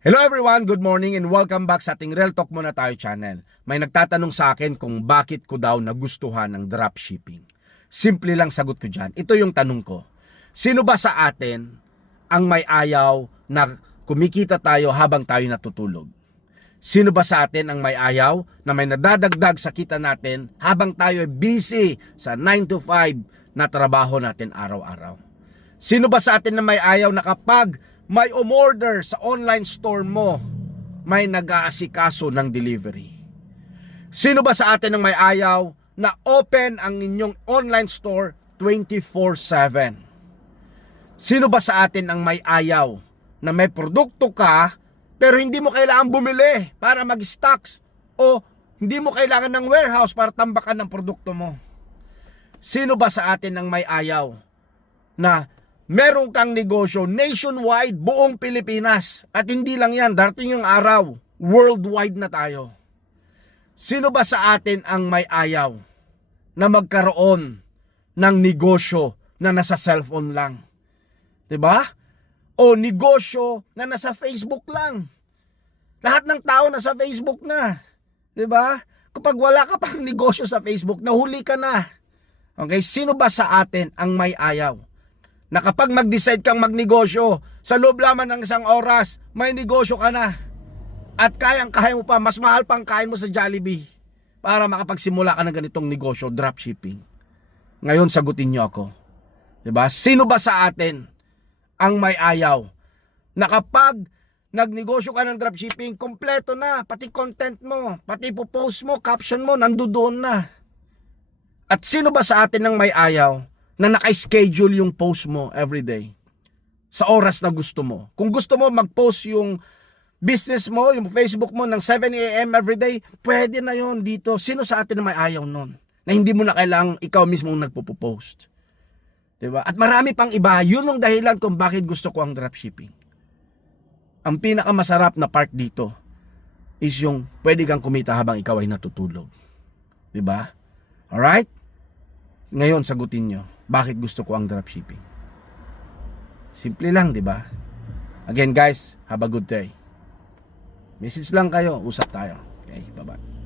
Hello everyone, good morning and welcome back sa ating Real Talk Muna Tayo channel. May nagtatanong sa akin kung bakit ko daw nagustuhan ng dropshipping. Simple lang sagot ko dyan. Ito yung tanong ko. Sino ba sa atin ang may ayaw na kumikita tayo habang tayo natutulog? Sino ba sa atin ang may ayaw na may nadadagdag sa kita natin habang tayo ay busy sa 9 to 5 na trabaho natin araw-araw? Sino ba sa atin na may ayaw na kapag may umorder sa online store mo, may nag-aasikaso ng delivery? Sino ba sa atin ang may ayaw na open ang inyong online store 24-7? Sino ba sa atin ang may ayaw na may produkto ka pero hindi mo kailangan bumili para mag-stocks o hindi mo kailangan ng warehouse para tambakan ng produkto mo? Sino ba sa atin ang may ayaw na meron kang negosyo nationwide, buong Pilipinas. At hindi lang yan, darating yung araw, worldwide na tayo. Sino ba sa atin ang may ayaw na magkaroon ng negosyo na nasa cellphone lang? 'Di ba? O negosyo na nasa Facebook lang. Lahat ng tao nasa Facebook na. 'Di ba? Kapag wala ka pang negosyo sa Facebook, nahuli ka na. Okay, sino ba sa atin ang may ayaw? Na kapag mag-decide kang magnegosyo, sa loob lamang ng isang oras, may negosyo ka na. At kayang-kaya mo pa, mas mahal pang kain mo sa Jollibee para makapagsimula ka ng ganitong negosyo, dropshipping. Ngayon, sagutin niyo ako. ba? Sino ba sa atin ang may ayaw na kapag nagnegosyo ka ng dropshipping, kompleto na, pati content mo, pati post mo, caption mo, nandoon na. At sino ba sa atin ang may ayaw na naka-schedule yung post mo every day sa oras na gusto mo. Kung gusto mo mag-post yung business mo, yung Facebook mo ng 7 a.m. every day, pwede na yon dito. Sino sa atin na may ayaw nun? Na hindi mo na kailangang ikaw mismo ang nagpo-post. 'Di ba? At marami pang iba, yun ang dahilan kung bakit gusto ko ang dropshipping. Ang pinakamasarap na part dito is yung pwede kang kumita habang ikaw ay natutulog. 'Di ba? Alright? Ngayon, sagutin nyo, bakit gusto ko ang dropshipping? Simple lang, di ba? Again, guys, have a good day. Message lang kayo, usap tayo. Okay, bye-bye.